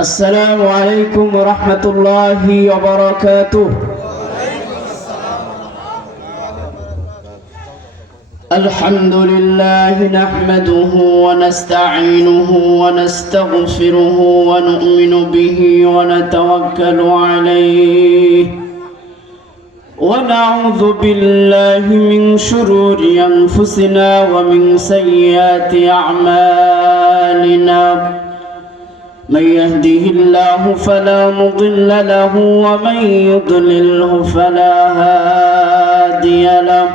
السلام عليكم ورحمة الله وبركاته. الحمد لله نحمده ونستعينه ونستغفره ونؤمن به ونتوكل عليه ونعوذ بالله من شرور أنفسنا ومن سيئات أعمالنا. من يهده الله فلا مضل له ومن يضلله فلا هادي له.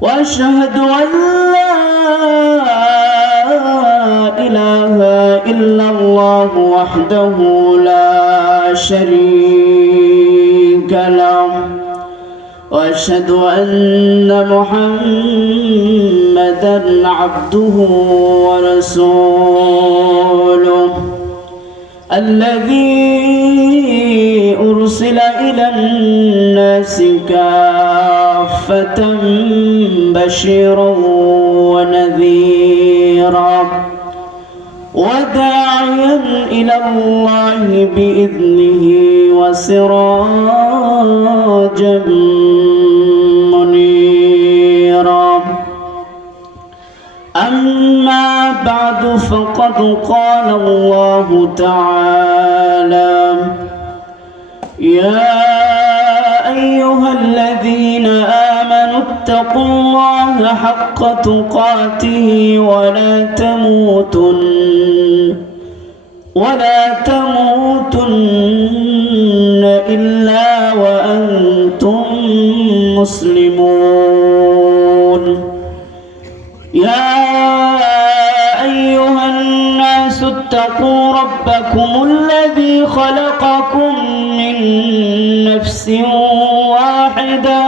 وأشهد أن لا إله إلا الله وحده لا شريك له. وأشهد أن محمدًا عبده ورسوله الذي أرسل إلى الناس كافة بشيرا ونذيرا وداعيا إلى الله بإذنه وسراجا منيرا. أما بعد فقد قال الله تعالى: يا أيها الذين آمنوا اتقوا الله حق تقاته ولا تموتن إلا وأنتم مسلمون. يا أيها الناس اتقوا ربكم الذي خلقكم من نفس واحدة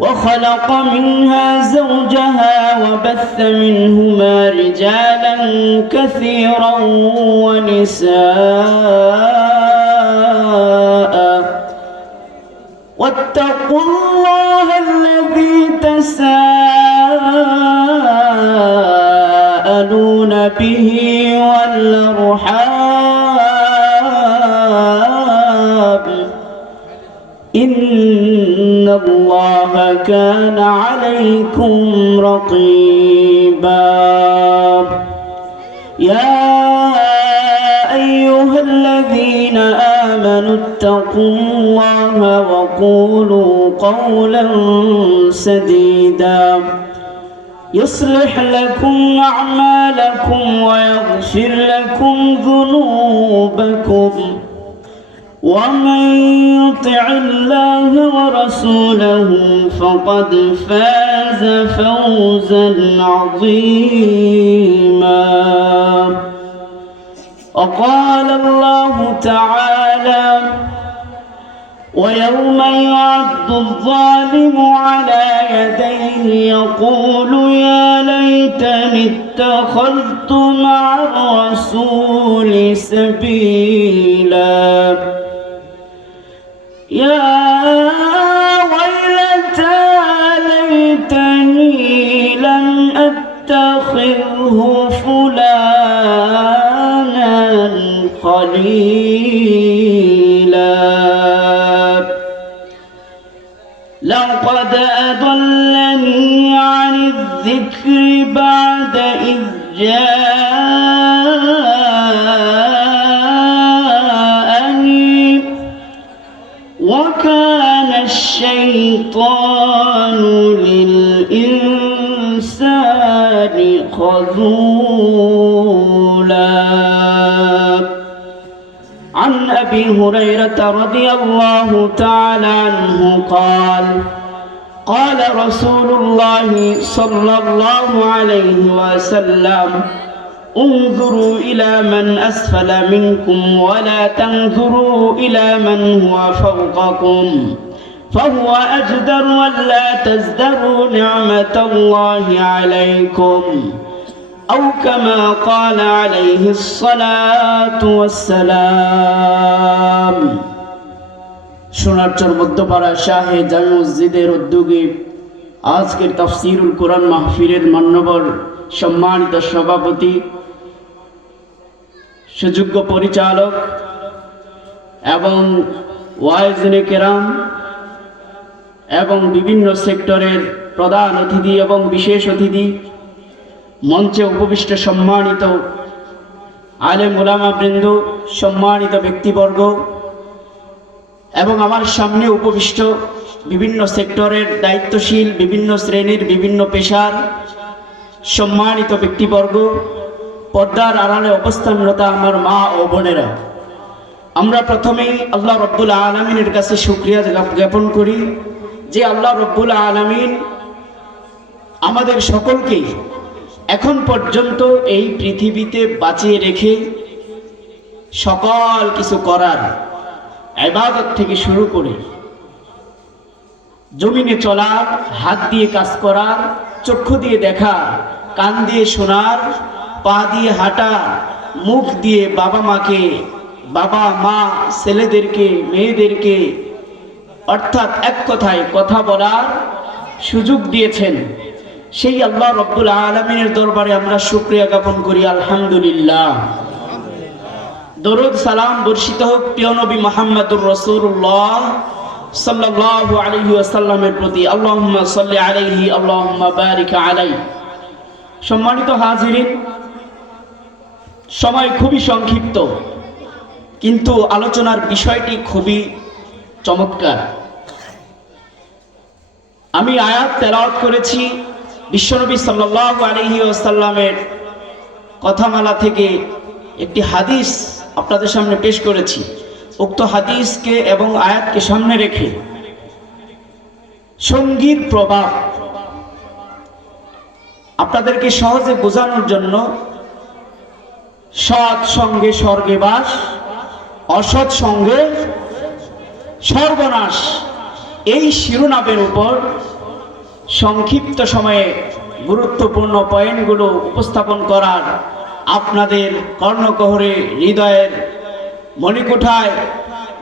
وخلق منها زوجها وبث منهما رجالا كثيرا ونساء. واتقوا الله الذي تساءلون به والأرحام إن الله كان عليكم رقيبا. يا أيها الذين آمنوا اتقوا الله وقولوا قولا سديدا يصلح لكم أعمالكم ويغفر لكم ذنوبكم ومن يطع الله ورسوله فقد فاز فوزا عظيما. وقال الله تعالى: ويوم يعض الظالم على يديه يقول يا ليتني اتخذت مع الرسول سبيلا. يا ويلتى ليتني لم أتخذه فلانا خليلا لقد أضلني عن الذكر بعد إذ جاءني وكان الشيطان للإنسان خذولا. عن أبي هريرة رضي الله تعالى عنه قال: قال رسول الله صلى الله عليه وسلم: انظروا إلى من أسفل منكم ولا تنظروا إلى من هو فوقكم فهو أجدر ولا تزدروا نعمة الله عليكم أو كما قال عليه الصلاة والسلام. সোনারচর মধ্যপাড়া শাহে জামে মসজিদের উদ্যোগে আজকের তাফসীরুল কোরআন মাহফিলের মান্যবর সম্মানিত সভাপতি সুযোগ্য পরিচালক এবং ওয়াইজনে কেরাম এবং বিভিন্ন সেক্টরের প্রধান অতিথি এবং বিশেষ অতিথি, মঞ্চে উপবিষ্ট সম্মানিত আলেম ওলামা বৃন্দ, সম্মানিত ব্যক্তিবর্গ এবং আমার সামনে উপবিষ্ট বিভিন্ন সেক্টরের দায়িত্বশীল, বিভিন্ন শ্রেণীর, বিভিন্ন পেশার সম্মানিত ব্যক্তিবর্গ, পর্দার আড়ালে অবস্থানরত আমার মা ও বোনেরা, আমরা প্রথমেই আল্লাহ রব্বুল আলামিনের কাছে শুকরিয়া জ্ঞাপন করি যে আল্লাহ রব্বুল আলামিন আমাদের সকলকে এখন পর্যন্ত এই পৃথিবীতে বাঁচিয়ে রেখে সকল কিছু করার, ইবাদত থেকে শুরু করে জমিনে চলার, হাত দিয়ে কাজ করার, চক্ষু দিয়ে দেখার, কান দিয়ে শোনার, পা দিয়ে হাঁটার, মুখ দিয়ে বাবা মাকে, বাবা মা ছেলেদেরকে, মেয়েদেরকে, অর্থাৎ এক কথায় কথা বলার সুযোগ দিয়েছেন। সেই আল্লাহ রব্বুল আলামিনের দরবারে আমরা শুকরিয়া জ্ঞাপন করি, আলহামদুলিল্লাহ। দরুদ সালাম বর্ষিত হোক প্রিয় নবী মুহাম্মদুর রাসূলুল্লাহ সাল্লাল্লাহু আলাইহি ওয়াসাল্লামের প্রতি। আল্লাহুম্মা সাল্লি আলাইহি, আল্লাহুম্মা বারিক আলাইহি। সম্মানিত হাজিরিন, সময় খুবই সংক্ষিপ্ত, কিন্তু আলোচনার বিষয়টি খুবই চমৎকার। আমি আয়াত তেলাওয়াত করেছি বিশ্বনবী সাল্লাল্লাহু আলাইহি ওয়াসাল্লামের কথামালা থেকে একটি হাদিস আপনাদের সামনে পেশ করেছি। উক্ত হাদিসকে এবং আয়াতকে সামনে রেখে সঙ্গীর প্রভাব আপনাদেরকে সহজে বোঝানোর জন্য সৎ সঙ্গে স্বর্গে বাস, অসৎ সঙ্গে সর্বনাশ, এই শিরোনামের উপর সংক্ষিপ্ত সময়ে গুরুত্বপূর্ণ পয়েন্টগুলো উপস্থাপন করার, আপনাদের কর্ণকহরে, হৃদয়ের মণিকোঠায়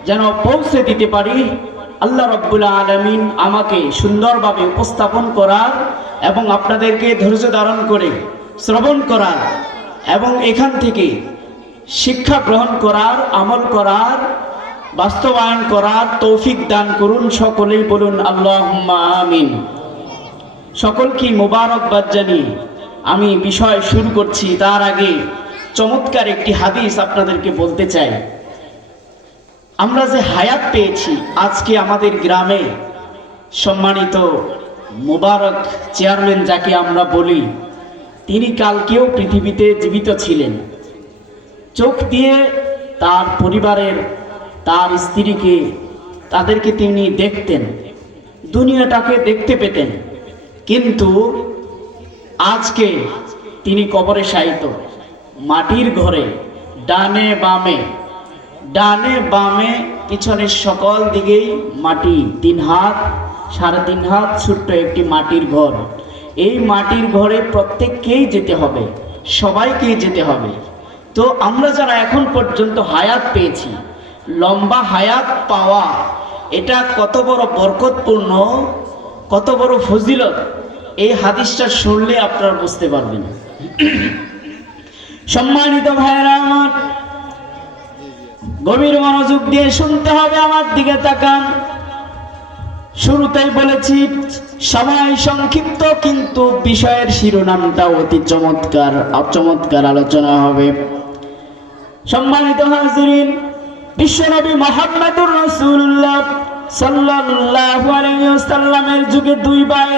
যেন পৌঁছে দিতে পারি, আল্লাহ রাব্বুল আলামিন আমাকে সুন্দরভাবে উপস্থাপন করার এবং আপনাদেরকে ধৈর্য ধারণ করে শ্রবণ করার এবং এখান থেকে শিক্ষা গ্রহণ করার, আমল করার, বাস্তবায়ন করার তৌফিক দান করুন। সকলেই বলুন আল্লাহুম্মা আমিন। সকলকে মোবারকবাদ জানিয়ে আমি বিষয় শুরু করছি। তার আগে চমৎকার একটি হাদিস আপনাদেরকে বলতে চাই। আমরা যে হায়াত পেয়েছি আজকে আমাদের গ্রামে, সম্মানিত মোবারক চেয়ারম্যান যাকে আমরা বলি, তিনি কালকেও পৃথিবীতে জীবিত ছিলেন। চোখ দিয়ে তার পরিবারের, তার স্ত্রীকে, তাদেরকে তিনি দেখতেন, দুনিয়াটাকে দেখতে পেতেন, কিন্তু আজকে তিনি কবরে শায়িত, মাটির ঘরে, ডানে বামে, ডানে বামে, পিছনের সকল দিকেই মাটি, 3 হাত 3.5 হাত ছোট্ট একটি মাটির ঘর। এই মাটির ঘরে প্রত্যেককেই যেতে হবে, সবাইকেই যেতে হবে। তো আমরা যারা এখন পর্যন্ত হায়াত পেয়েছি, লম্বা হায়াত পাওয়া, এটা কত বড় বরকতপূর্ণ, কত বড় ফজিলত, এই হাদিসটা শুনলে আপনারা বুঝতে পারবেন। সম্মানিত ভাইরা আমার, গভীর মনোযোগ দিয়ে শুনতে হবে, আমার দিকে তাকান। শুরুতেই বলেছি সময় সংক্ষিপ্ত, কিন্তু বিষয়ের শিরোনামটা অতি চমৎকার, চমৎকার আলোচনা হবে। সম্মানিত হাজিরিন, বিশ্বনবী মুহাম্মদুর রাসূলুল্লাহ সাল্লাল্লাহু আলাইহি ওয়াসাল্লামের যুগে 2 ভাই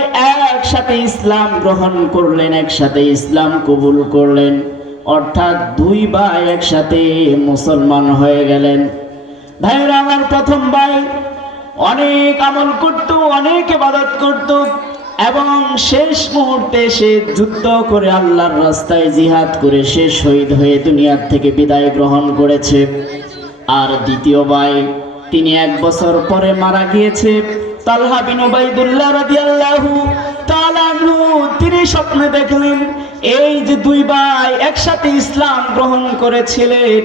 একসাথে ইসলাম গ্রহণ করলেন, একসাথে ইসলাম কবুল করলেন, অর্থাৎ 2 ভাই একসাথে মুসলমান হয়ে গেলেন। ভাইরা আমার, প্রথম ভাই অনেক আমল করত, অনেক ইবাদত করত এবং শেষ মুহূর্তে সে যুদ্ধ করে আল্লাহর রাস্তায় জিহাদ করে সে শহীদ হয়ে দুনিয়ার থেকে বিদায় গ্রহণ করেছে। আর দ্বিতীয় ভাই, তিনি 1 বছর পরে মারা গিয়েছে। তালহা বিন উবাইদুল্লাহ রাদিয়াল্লাহু তাআলা আনহু, তিনি স্বপ্নে দেখলেন এই যে 2 ভাই একসাথে ইসলাম গ্রহণ করেছিলেন,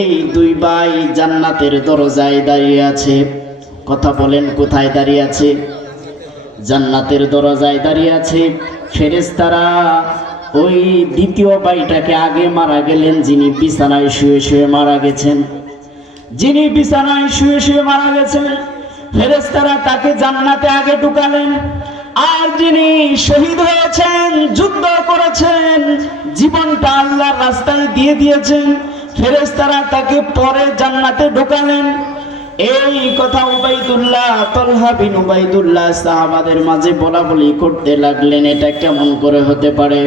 এই 2 ভাই জান্নাতের দরজায় দাঁড়িয়ে আছে। কথা বলেন, কোথায় দাঁড়িয়ে আছে? জান্নাতের দরজায় দাঁড়িয়ে আছে। ফেরেশতারা ওই দ্বিতীয় ভাইটাকে আগে মারা গেলেন, যিনি বিছানায় শুয়ে শুয়ে মারা গেছেন। যিনি বিছানায় শুয়ে শুয়ে মারা গেছেন, ফেরেশতারা তাকে জান্নাতে আগে ঢুকালেন। আর যিনি শহীদ হয়েছেন, যুদ্ধ করেছেন, জীবনটা আল্লাহর রাস্তায় দিয়ে দিয়েছেন, ফেরেশতারা তাকে পরে জান্নাতে ঢুকালেন। এই কথা উবাইদুল্লাহ, তালহা বিন উবাইদুল্লাহ সাহাবাদের মাঝে বলা বলি করতে লাগলেন, এটা কেমন করে হতে পারে?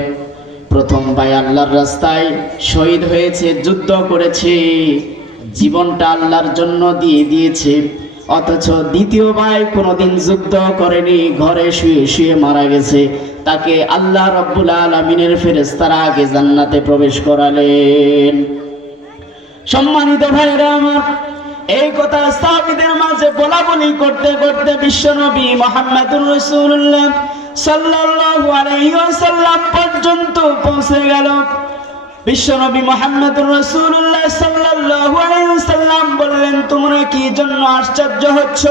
প্রথম ভাই আল্লাহর রাস্তায় শহীদ হয়েছে, যুদ্ধ করেছে, জীবনটা আল্লাহর জন্য দিয়ে দিয়েছে, অথচ দ্বিতীয় ভাই কোনোদিন যুদ্ধ করেনি, ঘরে শুয়ে শুয়ে মারা গেছে, তাকে আল্লাহ রাব্বুল আলামিনের ফেরেশতারা আগে জান্নাতে প্রবেশ করালেন। সম্মানিত ভাইরা আমার, এই কথা সাহাবীদের মাঝে বলা বলি করতে করতে বিশ্বনবী মুহাম্মদুর রাসূলুল্লাহ সাল্লাল্লাহু আলাইহি ওয়াসাল্লাম পর্যন্ত পৌঁছে গেল। বিশ্বনবী মুহাম্মদুর রাসূলুল্লাহ সাল্লাল্লাহু আলাইহি ওয়াসাল্লাম বললেন, তোমরা কি জন্য আশ্চর্য হচ্ছ?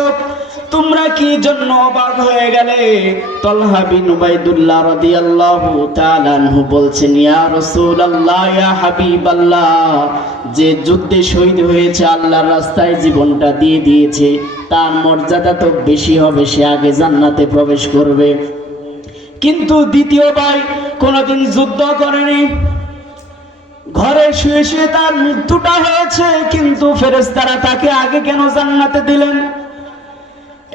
তোমরা কি জন্য অবাক হয়ে গেলে? তালহা বিন উবাইদুল্লাহ রাদিয়াল্লাহু তাআলা আনহু বলছেন, ইয়া রাসূলুল্লাহ, ইয়া হাবিবাল্লাহ, যে যুদ্ধে শহীদ হয়েছে, আল্লাহর রাস্তায় জীবনটা দিয়ে দিয়েছে, তার মর্যাদা তো বেশি হবে, সে আগে জান্নাতে প্রবেশ করবে। কিন্তু দ্বিতীয় ভাই কোনোদিন যুদ্ধ করেনি, ঘরে শুয়ে শুয়ে তার মৃত্যুটা হয়েছে, কিন্তু ফেরেশতারা তাকে আগে কেন জান্নাতে দিলেন?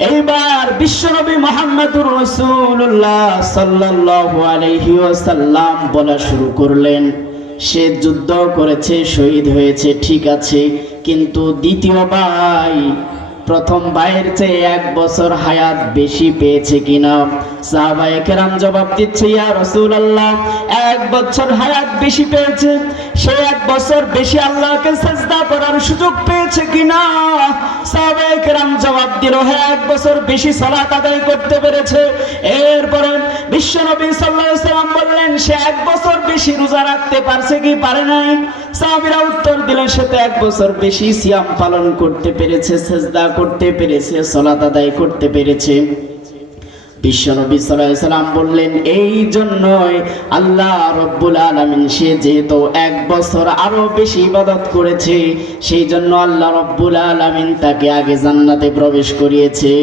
এইবার বিশ্বনবী মুহাম্মদুর রাসূলুল্লাহ সাল্লাল্লাহু আলাইহি ওয়াসাল্লাম বলা শুরু করলেন, সে যুদ্ধ করেছে, শহীদ হয়েছে, ঠিক আছে, কিন্তু দ্বিতীয় ভাই প্রথম ভাইয়ের চেয়ে 1 বছর হায়াত বেশি পেয়েছে কিনা? সাহাবায়ে কেরাম জবাব দিচ্ছে, ইয়া রাসূলুল্লাহ, 1 বছর হায়াত বেশি পেয়েছে। সে 1 বছর বেশি আল্লাহকে সিজদা করার সুযোগ পেয়েছে কিনা? সাহাবায়ে কেরাম জবাব দিল, হ্যাঁ, 1 বছর বেশি সালাত আদায় করতে পেরেছে। এরপরে বিশ্বনবী সাল্লাল্লাহু আলাইহি ওয়াসাল্লাম বললেন, সে 1 বছর বেশি রোজা রাখতে পারছে কি পারে নাই? সাহাবীরা উত্তর দিলেন, সে তো 1 বছর বেশি সিয়াম পালন করতে পেরেছে, সিজদা করতে পেরেছে, সালাত আদায় করতে পেরেছে। বিশ্বনবী সাল্লাল্লাহু আলাইহি ওয়াসাল্লাম বললেন, এই জন্যই আল্লাহ রাব্বুল আলামিন, সে যেহেতু 1 বছর আরো বেশি ইবাদত করেছে, সেই জন্য আল্লাহ রাব্বুল আলামিন তাকে আগে জান্নাতে প্রবেশ করিয়েছে।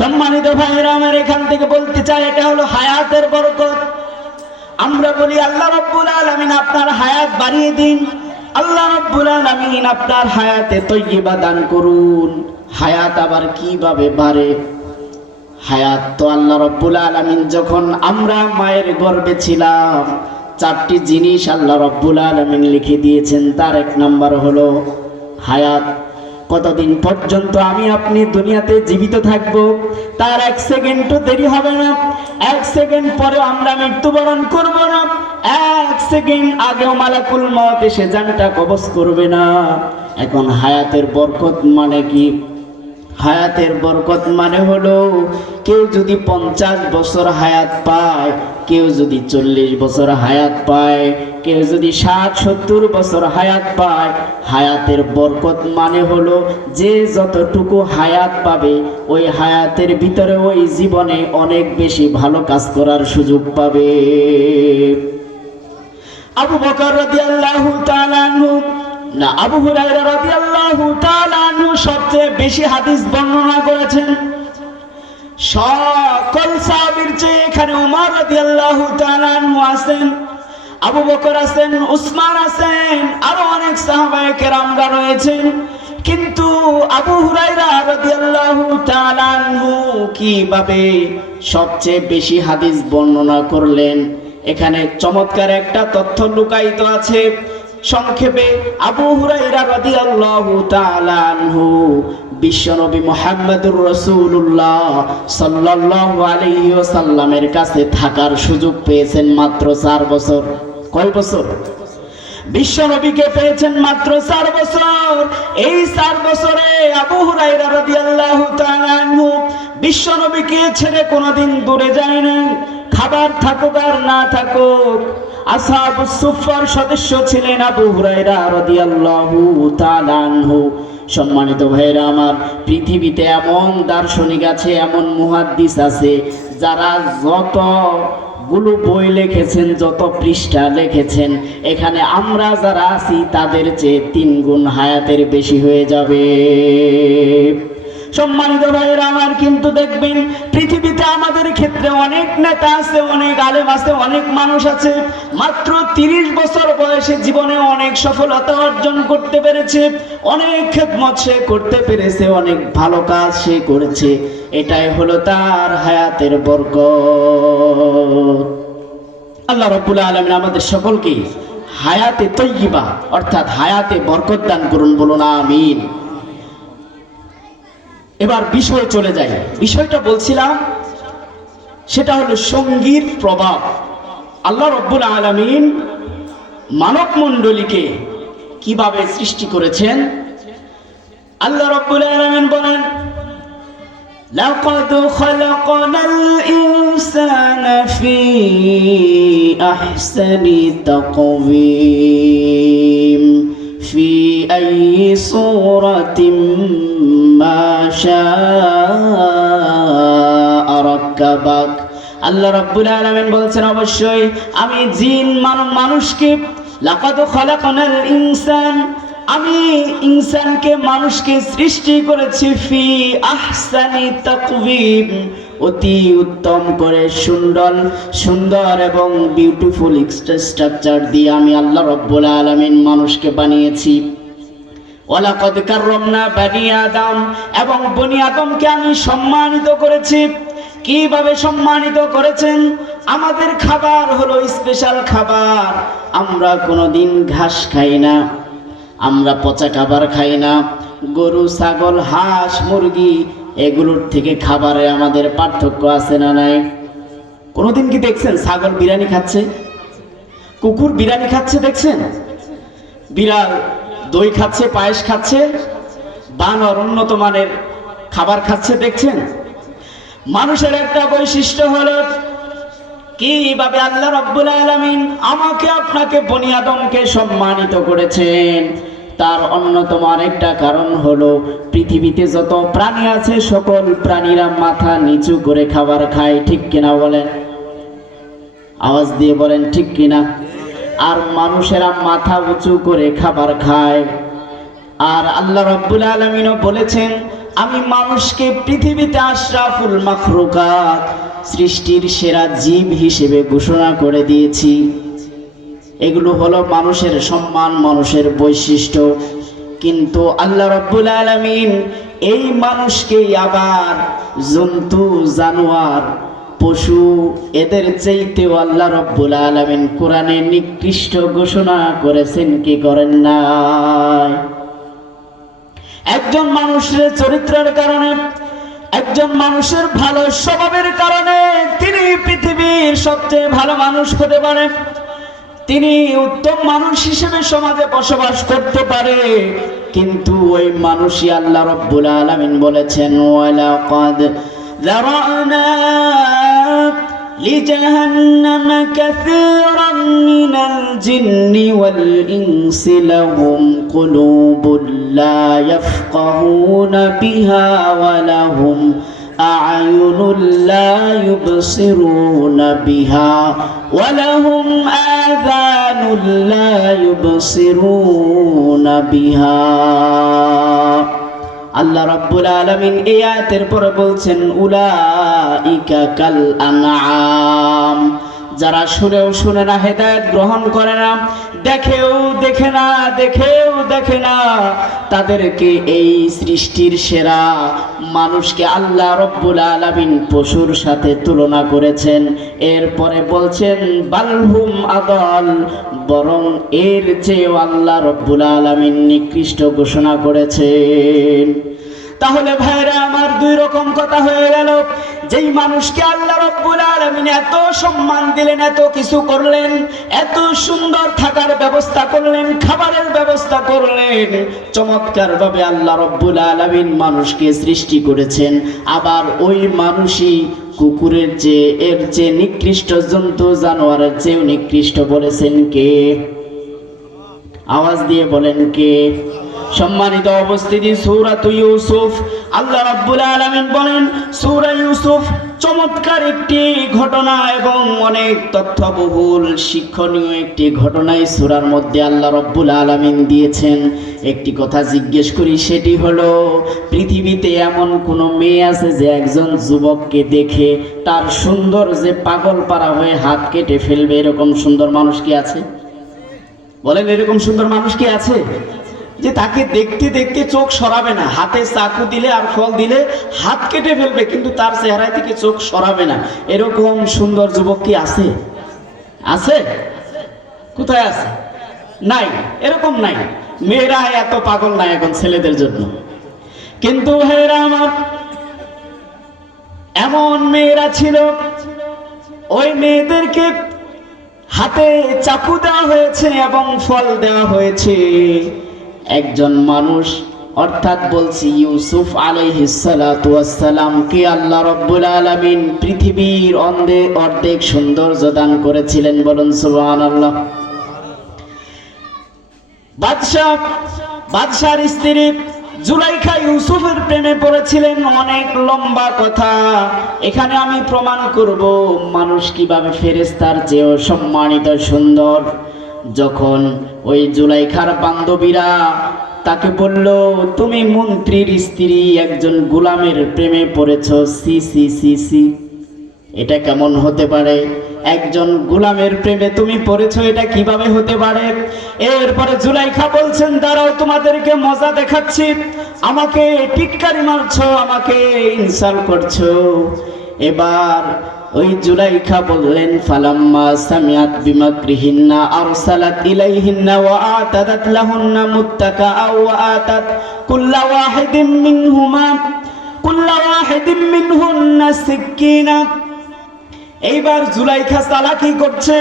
সম্মানিত ভাইরা আমার, এখান থেকে বলতে চাই, এটা হলো হায়াতের বরকত। আমরা বলি, আল্লাহ রাব্বুল আলামিন আপনার হায়াত বাড়িয়ে দিন, আল্লাহ রাব্বুল আলামিন আপনার হায়াতে তয়্যিবা দান করুন। হায়াত আবার কিভাবে বাড়ে? হায়াত তো আল্লাহ রাব্বুল আলামিন যখন আমরা মায়ের গর্ভে ছিলাম, 4টি জিনিস আল্লাহ রাব্বুল আলামিন লিখে দিয়েছেন। তার 1 নাম্বার হলো হায়াত। কতদিন পর্যন্ত আমি আপনি দুনিয়াতে জীবিত থাকব, তার 1 সেকেন্ডও দেরি হবে না। 1 সেকেন্ড পরে আমরা মৃত্যুবরণ করব না। 1 সেকেন্ড আগেও মালাকুল মউত এসে জানটা কবজ করবে না। এখন হায়াতের বরকত মানে কি? হায়াতের বরকত মানে হলো, কেউ যদি 50 বছর হায়াত পায়, কেউ যদি 40 বছর হায়াত পায়, কেউ যদি 60-70 বছর হায়াত পায়, হায়াতের বরকত মানে হলো যে যতটুকু হায়াত পাবে, ওই হায়াতের ভিতরে ওই জীবনে অনেক বেশি ভালো কাজ করার সুযোগ পাবে। আবু বকর রাদিয়াল্লাহু তাআলা আনহু না, আবু হুরায়রা রাদিয়াল্লাহু তাআলা আনহু সবচেয়ে বেশি হাদিস বর্ণনা করেছেন। সকল সাহাবীর চেয়ে এখানে ওমর রাদিয়াল্লাহু তাআলা আনহু আছেন, আবু বকর আছেন, উসমান আছেন, আরো অনেক সাহাবায়ে কেরামরা রয়েছেন। কিন্তু আবু হুরায়রা রাদিয়াল্লাহু তাআলা আনহু কিভাবে সবচেয়ে বেশি হাদিস বর্ণনা করলেন? এখানে চমৎকার একটা তথ্য লুকায়িত আছে। সংক্ষেপে, আবু হুরায়রা রাদিয়াল্লাহু তাআলা আনহু বিশ্বনবী মুহাম্মদুর রাসূলুল্লাহ সাল্লাল্লাহু আলাইহি ওয়াসাল্লামের কাছে থাকার সুযোগ পেয়েছেন মাত্র 4 বছর। কয় বছর? বিশ্বনবীকে পেয়েছেন মাত্র 4 বছর। এই 4 বছরে আবু হুরায়রা রাদিয়াল্লাহু তাআলা আনহু বিশ্বনবীকে ছেড়ে কোনোদিন দূরে যায় না। খাবার থাকুক আর না থাকুক, আসহাবুস সুফফার সদস্য ছিলেন আবু হুরায়রা রাদিয়াল্লাহু তাআলা আনহু। সম্মানিত ভাইরা আমার, পৃথিবীতে এমন দার্শনিক আছে, এমন মুহাদ্দিস আছে, যারা যত গুলো বই লিখেছেন, যত পৃষ্ঠা লিখেছেন, এখানে আমরা যারা আছি তাদের চেয়ে 3 গুণ হায়াতের বেশি হয়ে যাবে। সম্মানিত ভাইয়েরা আমার, কিন্তু দেখবেন পৃথিবীতে আমাদের ক্ষেত্রে অনেক নেতা আছে, অনেক আলেম আছে, অনেক মানুষ আছে, মাত্র 30 বছর বয়সে জীবনে অনেক সফলতা অর্জন করতে পেরেছে, অনেক খেদমত সে করতে পেরেছে, অনেক ভালো কাজ সে করেছে। এটাই হলো তার হায়াতের বরকত। আল্লাহ রাব্বুল আলামিন আমাদের সকলকে হায়াতে তয়্যিবা অর্থাৎ হায়াতে বরকত দান করুন, বলুন আমিন। এবার বিষয়ে চলে যাই। বিষয়টা বলছিলাম সেটা হলো সঙ্গীর প্রভাব। আল্লাহ রাব্বুল আলামিন মানব মণ্ডলীকে কিভাবে সৃষ্টি করেছেন। আল্লাহ রাব্বুল আলামিন বলেন, লাকাদ খালাকনাল ইনসানা ফি আহসানি তাকওয়িম ফি আইয়ি সূরাতিন মা শাআ রাক্কাবাক। আল্লাহ রাব্বুল আলামিন বলছেন, অবশ্যই আমি জিন মানুষকে, লাকাদ খালাকনাল ইনসান, আমি ইনসানকে মানুষকে সৃষ্টি করেছি ফি আহসানি তাকওয়িম, অতি উত্তম করে সুন্দর এবং বিউটিফুল স্ট্রাকচার দিয়ে আমি আল্লাহ রাব্বুল আলামিন মানুষকে বানিয়েছি। ওয়ালাকাদ কাররামনা বানি আদম, এবং বনি আদমকে আমি সম্মানিত করেছি। কিভাবে সম্মানিত করেছেন? আমাদের খাবার হলো স্পেশাল খাবার। আমরা কোনোদিন ঘাস খাই না, আমরা পচা খাবার খাই না। গরু, ছাগল, হাঁস, মুরগি এগুলোর থেকে খাবারে আমাদের পার্থক্য আছে না নাই? কোনোদিন কি দেখছেন ছাগল বিরিয়ানি খাচ্ছে, কুকুর বিরিয়ানি খাচ্ছে দেখছেন? বিড়াল দই খাচ্ছে, পায়েস খাচ্ছে, বানর উন্নত মানের খাবার খাচ্ছে দেখছেন? মানুষের একটা বৈশিষ্ট্য হলো কিভাবে আল্লাহ রাব্বুল আলামিন আমাকে আপনাকে বনি আদমকে সম্মানিত করেছেন। তার অন্যতম আরেকটা কারণ হলো পৃথিবীতে যত প্রাণী আছে সকল প্রাণীরা মাথা নিচু করে খাবার খায়, ঠিক কিনা বলেন? আওয়াজ দিয়ে বলেন ঠিক কিনা? আর মানুষেরা মাথা উঁচু করে খাবার খায়। আর আল্লাহ রাব্বুল আলামিনও বলেছেন, আমি মানুষকে পৃথিবীতে আশরাফুল মাখলুকাত, সৃষ্টির সেরা জীব হিসেবে ঘোষণা করে দিয়েছি। এগুলো হলো মানুষের সম্মান, মানুষের বৈশিষ্ট্য। কিন্তু আল্লাহ রাব্বুল আলামিন এই মানুষকেই আবার জন্তু, জানোয়ার, পশু এদের চাইতেও আল্লাহ রাব্বুল আলামিন কোরআনে নিকৃষ্ট ঘোষণা করেছেন, কি করেন না? একজন মানুষের চরিত্রের কারণে, একজন মানুষের ভালো স্বভাবের কারণে তিনি পৃথিবীর সবচেয়ে ভালো মানুষ হতে পারে, তিনি উত্তম মানুষ হিসেবে সমাজে বসবাস করতে পারে। কিন্তু ওই মানুষই আল্লাহ রাব্বুল আলামিন বলেছেন, ওয়ালাকাদ যারানা লিজাহান্নাম কাসীরাম মিনাল জিন্নি ওয়াল ইনসি লাহুম কুলুবুন লা ইয়াফকাহুনা বিহা ওয়া লাহুম আ'য়ুনুন লা ইউবসিরুনা বিহা ওয়া লাহুম আযানুন লা ইউবসিরুনা বিহা। আল্লাহ রাব্বুল আলামিন এই আয়াতের পরে বলছেন, উলাইকা কাল আনআম, যারা শুনেও শুনে না, হেদায়েত গ্রহণ করে না, দেখেও দেখে না, দেখেও দেখে না, তাদেরকে এই সৃষ্টির সেরা মানুষকে আল্লাহ রাব্বুল আলামিন পশুর সাথে তুলনা করেছেন। এরপরে বলছেন বালহুম আদাল, বরং এর চেয়েও আল্লাহ রাব্বুল আলামিন নিকৃষ্ট ঘোষণা করেছেন। তাহলে ভাইরা আমার, 2 রকম কথা হয়ে গেল। যেই মানুষকে আল্লাহ রাব্বুল আলামিন এত সম্মান দিলেন, এত কিছু করলেন, এত সুন্দর থাকার ব্যবস্থা করলেন, খাবারের ব্যবস্থা করলেন, চমৎকার ভাবে আল্লাহ রাব্বুল আলামিন মানুষকে সৃষ্টি করেছেন। আবার ওই মানুষই কুকুরের চেয়ে, এর চেয়ে নিকৃষ্ট, জন্তু জানোয়ারের চেয়েও নিকৃষ্ট বলেছেন কে? আওয়াজ দিয়ে বলেন কে? সম্মানিত উপস্থিতি, সূরা ইউসুফ, আল্লাহ রাব্বুল আলামিন বলেন সূরা ইউসুফ চমৎকার একটি ঘটনা এবং অনেক তথ্যবহুল শিক্ষণীয় একটি ঘটনাই সূরার মধ্যে আল্লাহ রাব্বুল আলামিন দিয়েছেন। একটি কথা জিজ্ঞেস করি, সেটি হলো পৃথিবীতে এমন কোনো মেয়ে আছে যে একজন যুবককে দেখে তার সুন্দর যে পাগল পারা হয়ে হাত কেটে ফেলবে? এরকম সুন্দর মানুষ কি আছে? বলেন, এরকম সুন্দর মানুষ কি আছে যে তাকে দেখতে দেখতে চোখ সরাবে না, হাতে চাকু দিলে আর ফল দিলে হাত কেটে ফেলবে কিন্তু তার চেহারা থেকে চোখ সরাবে না? এরকম সুন্দর যুবক কি আছে? আছে? কোথায় আছে? নাই, এরকম নাই। মেয়েরা এত পাগল নাই এখন ছেলেদের জন্য। কিন্তু হেরা আমার, এমন মেয়েরা ছিল, ওই মেয়েদেরকে হাতে চাকু দেওয়া হয়েছে এবং ফল দেওয়া হয়েছে। একজন মানুষ, অর্থাৎ বলছি ইউসুফ আলাইহিস সালাতু ওয়াস সালামকে আল্লাহ রাব্বুল আলামিন পৃথিবীর অর্ধেক সৌন্দর্য দান করেছিলেন। বলুন সুবহানাল্লাহ। বাদশার স্ত্রী জুলাইখা ইউসুফের প্রেমে পড়েছিলেন। অনেক লম্বা কথা, এখানে আমি প্রমাণ করব মানুষ কিভাবে ফেরেশতার চেয়েও সম্মানিত সুন্দর। যখন ওই জুলাইখার বান্ধবীরা তাকে বলল, তুমি মন্ত্রীর স্ত্রী, একজন গোলামের প্রেমে পড়েছ, সি সি সি সি, এটা কেমন হতে পারে? একজন গোলামের প্রেমে তুমি পড়েছো, এটা কিভাবে হতে পারে? এরপরে জুলাইখা বলছেন, দাঁড়াও তোমাদেরকে মজা দেখাচ্ছি। আমাকে টিটকারি মারছো, আমাকে ইনসাল্ট করছো। এবার ওই জুলাইখা বললেন, ফালাম্মা সামিআত বিমাকরিহিন্না আরসালাত ইলাইহিন্না ওয়া আতাদাত লাহুন্না মুত্তাকাআ ওয়া আতাত কুল্লা ওয়াহিদিন মিনহুন্না সিকিনা। এইবার জুলাইখা চালাকি করছে,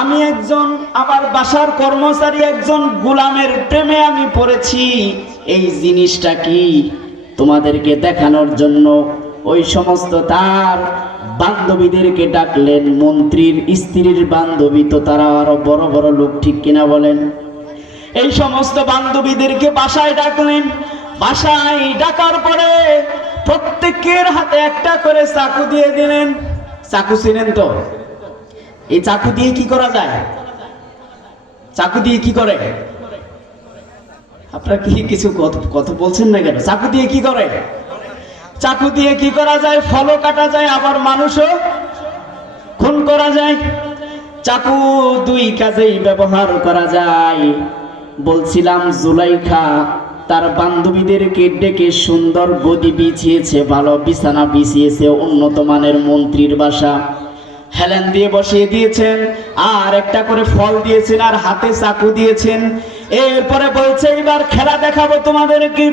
আমি একজন আমার বাসার কর্মচারী, একজন গোলামের প্রেমে আমি পড়েছি, এই জিনিসটা কি তোমাদেরকে দেখানোর জন্য ওই সমস্ত তার বান্ধবীদেরকে ডাকলেন। মন্ত্রীর স্ত্রীর বান্ধবী তো তারা আরো বড় বড় লোক, ঠিক কিনা বলেন? এই সমস্ত বান্ধবীদেরকে বাসায় ডাকলেন। বাসায় ডাকার পরে প্রত্যেকের হাতে একটা করে চাকু দিয়ে দিলেন। চাকু চিনেন তো? এই চাকু দিয়ে কি করা যায়? চাকু দিয়ে কি করে? আপনারা কি কিছু কথা বলছেন না কেন? চাকু দিয়ে কি করে? চাকু দিয়ে কি করা যায়? ফলও কাটা যায়, আবার মানুষও খুন করা যায়। চাকু দুই কাজেই ব্যবহার করা যায়। বলছিলাম জুলাইখা তার বান্ধবীদেরকে ডেকে সুন্দর গদি বিছিয়েছে, ভালো বিছানা বিছিয়েছে, উন্নত মানের মন্ত্রীর বাসা, হেলেন দিয়ে বসিয়ে দিয়েছেন, আর একটা করে ফল দিয়েছেন, আর হাতে চাকু দিয়েছেন। এরপরে বলছে, এবার খেলা দেখাবো তোমাদেরকে।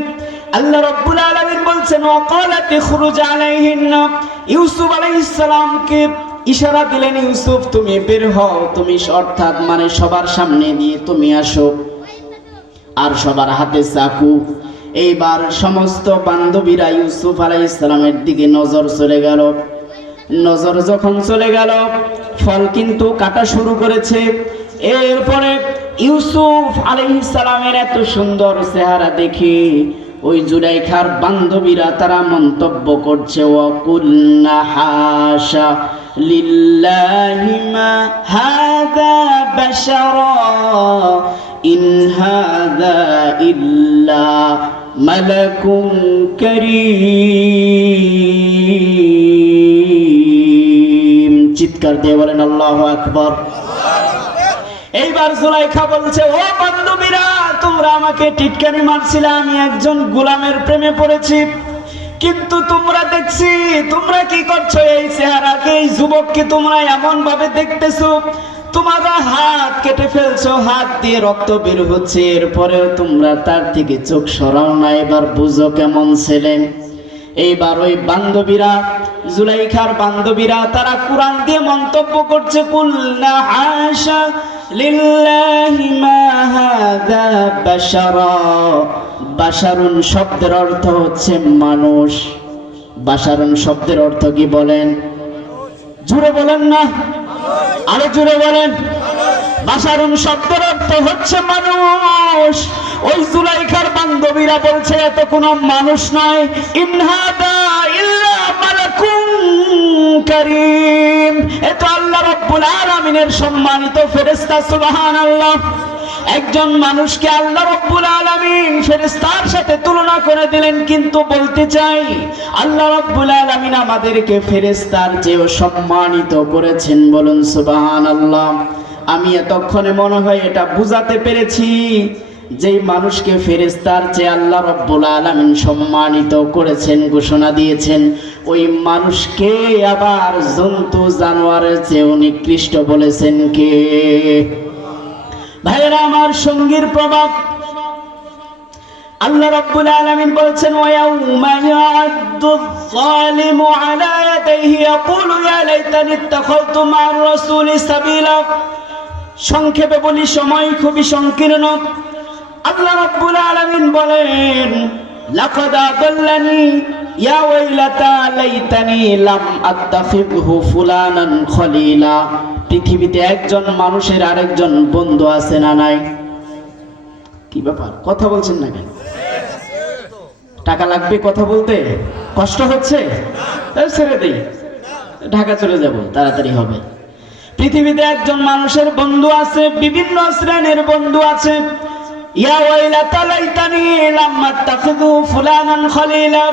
আল্লাহ রাব্বুল আলামিন বলছেন, ওয়াকালাত ইখরুজ আলাইহিন্না, ইউসুফ আলাইহিস সালামকে ইশারা দিলেন, ইউসুফ তুমি বের হও, তুমি অর্থাৎ মানে সবার সামনে দিয়ে তুমি আসো, আর সবার হাতে চাকু। এইবার সমস্ত বান্ধবীরা ইউসুফ আলাইহিস সালামের দিকে নজর চলে গেল। নজর যখন চলে গেল, ফল কিন্তু কাটা শুরু করেছে। এরপরে ইউসুফ আলাইহিস সালামের এত সুন্দর চেহারা দেখে ওই জুলাইখার বান্ধবীরা তারা মন্তব্য করছে, ওয়াকুলনা হাশা লিল্লাহি মা হাযা বাশারা ইন হাযা ইল্লা মালাকুন কারীম। চিৎকার দিয়ে বলেন আল্লাহু আকবার। এইবার জুলাইখা বলছে, ও বান্ধবীরা, তোমরা আমাকে টিটকারি মারছিলে, আমি একজন গোলামের প্রেমে পড়েছি, কিন্তু তোমরা দেখছি তোমরা কি করছো? এই চেহারাকে, এই যুবককে তোমরা এমন ভাবে দেখতেছো, তোমরা হাত কেটে ফেলছো, হাত দিয়ে রক্ত বের হচ্ছে, এরপরেও তোমরা তার থেকে চোখ সরাও না। এবার বুঝো কেমন ছেলে। এইবার ওই বান্ধবীরা, জুলাইখার বান্ধবীরা, তারা কোরআন দিয়ে মন্তব্য করছে, কুলনা হাশা লিল্লাহি মা হাযা বাশারা। বাশারুন শব্দের অর্থ হচ্ছে মানুষ। বাশারুন শব্দের অর্থ কি বলেন? জোরে বলেন না, আরো জোরে বলেন। বাশারুন শব্দের অর্থ হচ্ছে মানুষ। ওই জুলাইখার বান্ধবীরা বলছে এত কোনো মানুষ নয়, ইন হাদা ইল্লা মালাকুন কারীম, এত আল্লাহ রাব্বুল আলামিনের সম্মানিত ফেরেশতা। সুবহানাল্লাহ। একজন মানুষকে আল্লাহ রাব্বুল আলামিন ফেরেশতার সাথে তুলনা করে দিলেন, কিন্তু বলতে চাই আল্লাহ রাব্বুল আলামিন আমাদেরকে ফেরেশতার চেয়েও সম্মানিত করেছেন। বলুন সুবহানাল্লাহ। আমি এতক্ষণে মনে হয় এটা বুঝাতে পেরেছি, যেই মানুষকে ফেরেশতার চেয়ে আল্লাহ রাব্বুল আলামিন সম্মানিত করেছেন, ঘোষণা দিয়েছেন, ওই মানুষকে আবার জন্তু জানোয়ারের চেয়েও নিকৃষ্ট বলেছেন কে? ভাইরা আমার, সঙ্গীর প্রভাব। আল্লাহ রাব্বুল আলামিন বলছেন, ওয়ায়াউমা ইয়াদুয-যালিমু আলা ইয়াদাইহি ইয়াকুলু ইয়া লাইতানি ইত্তাখাযতু মা'আর রাসূলি সাবিলা। সংক্ষেপে বলি, সময় খুবই সংকীর্ণ। আল্লাহ রাব্বুল আলামিন বলেন, লাকাদ আদাল্লানি ইয়া ওয়াইলাতা লাইতানি লাম আত্তাখিযহু ফুলানান খলিলা। পৃথিবীতে একজন মানুষের আরেকজন বন্ধু আছে না নাই? কি ব্যাপার, কথা বলছেন না কেন? টাকা লাগবে কথা বলতে? কষ্ট হচ্ছে? ছেড়ে দেই, ঢাকা চলে যাব, তাড়াতাড়ি হবে। পৃথিবীতে একজন মানুষের বন্ধু আছে, বিভিন্ন শ্রেণীর বন্ধু আছে। ইয়া ওয়াইলাতা লাইতানি লাম আত্তাখিযু ফুলানান খলিলা।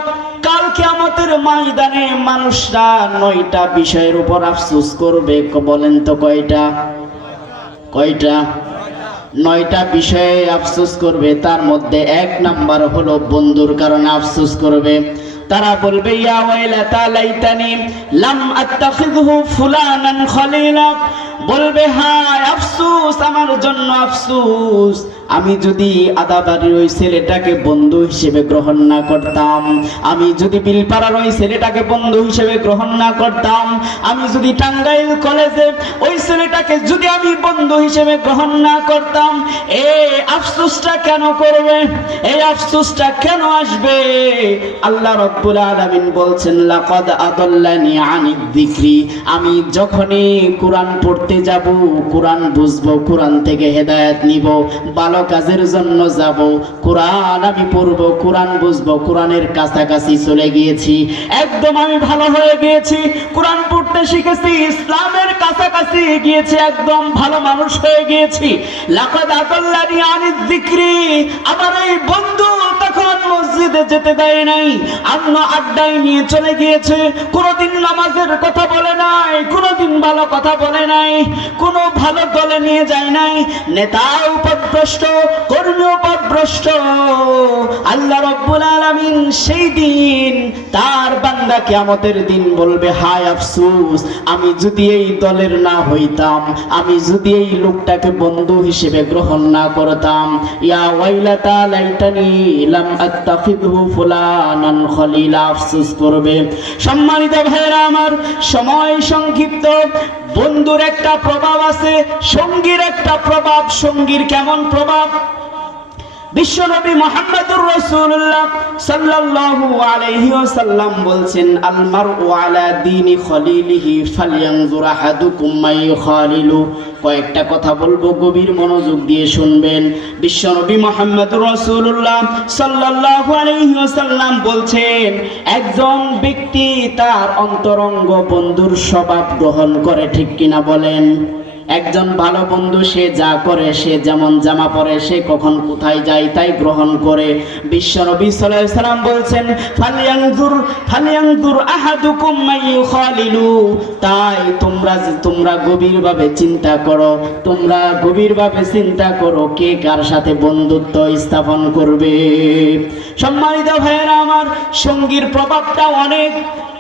কাল কিয়ামতের ময়দানে মানুষরা 9টা বিষয়ের উপর আফসোস করবে। বলেন তো কয়টা? কয়টা? 9টা বিষয়ে আফসোস করবে। তার মধ্যে 1 নাম্বার হলো বন্ধুর কারণে আফসোস করবে। তারা বলবে, ইয়া ওয়াইলাতা লাইতানি লাম আত্তাখিযহু ফুলানান খলিলা। বলবে, হায় আফসোস, আমার জন্য আফসোস, আমি যদি আদাবাড়ির ওই ছেলেটাকে বন্ধু হিসেবে গ্রহণ না করতাম, আমি যদি বিলপাড়ার ওই ছেলেটাকে বন্ধু হিসেবে গ্রহণ না করতাম, আমি যদি টাঙ্গাইল কলেজে ওই ছেলেটাকে যদি আমি বন্ধু হিসেবে গ্রহণ না করতাম, এই আফসোসটা কেন করবে? এই আফসোসটা কেন আসবে? আল্লাহ রাব্বুল আলামিন বলছেন, লাকাদ আদাল্লানি আনিদ যিকরি। আমি যখনই কোরআন পড়তে যাব, কোরআন বুঝবো, কোরআন থেকে হেদায়েত নিব, ভালো কাজের জন্য যাব, কোরআন আমি পড়বো, কোরআন বুঝবো, কোরআনের কাছাকাছি চলে গিয়েছি, একদম আমি ভালো হয়ে গিয়েছি, কোরআন পড়তে শিখেছি, ইসলামের কাছাকাছি গিয়েছি, একদম ভালো মানুষ হয়ে গিয়েছি। লাকাদ আদাল্লানি আনিদ যিকরি। আমার এই বন্ধু তখন মসজিদে যেতে দেয় নাই, অন্য আড্ডায় নিয়ে চলে গিয়েছে, কোনোদিন নামাজের কথা বলে নাই, কোনোদিন ভালো কথা বলে নাই, কোনো ভালো দলে নিয়ে যায় নাই, নেতা উপদ্রষ্ট, কর্মী উপদ্রষ্ট। আল্লাহ রাব্বুল আলামিন সেই দিন তার বান্দা কিয়ামতের দিন বলবে, হায় আফসোস, আমি যদি এই দলের না হইতাম, আমি যদি এই লোকটাকে বন্ধু হিসেবে গ্রহণ না করতাম। ইয়া ওয়াইলাতা লাইতানি লাম আত্তাখিযহু ফুলানান খলিলা। আফসোস করবে। সম্মানিত ভাইরা আমার, সময় সংক্ষিপ্ত। বন্ধুর একটা প্রভাব আছে, সঙ্গীর একটা প্রভাব। সঙ্গীর কেমন প্রভাব? বিশ্বনবী মুহাম্মদুর রাসূলুল্লাহ সাল্লাল্লাহু আলাইহি ওয়াসাল্লাম বলছেন, আল মারউ আলা দীনি খলিলিহি ফালয়ানজুর আহাদুকুম মাই খালিলু। কয়েকটা কথা বলবো, গভীর মনোযোগ দিয়ে শুনবেন। বিশ্বনবী মুহাম্মদুর রাসূলুল্লাহ সাল্লাল্লাহু আলাইহি ওয়াসাল্লাম বলছেন, একজন ব্যক্তি তার অন্তরঙ্গ বন্ধুর স্বভাব গ্রহণ করে, ঠিক কিনা বলেন? একজন ভালো বন্ধু, সে যা করে, সে যেমন জামা পরে, সে কখন কোথায় যায় তাই গ্রহণ করে। বিশ্বনবী সাল্লাল্লাহু আলাইহি ওয়াসাল্লাম বলছেন, ফালয়ানজুর আহাদুকুম মাই খালিলু। তাই তোমরা গভীরভাবে চিন্তা করো, তোমরা গভীরভাবে চিন্তা করো কে কার সাথে বন্ধুত্ব স্থাপন করবে। সম্মানিত ভাইয়েরা আমার, সঙ্গীর প্রভাবটা অনেক।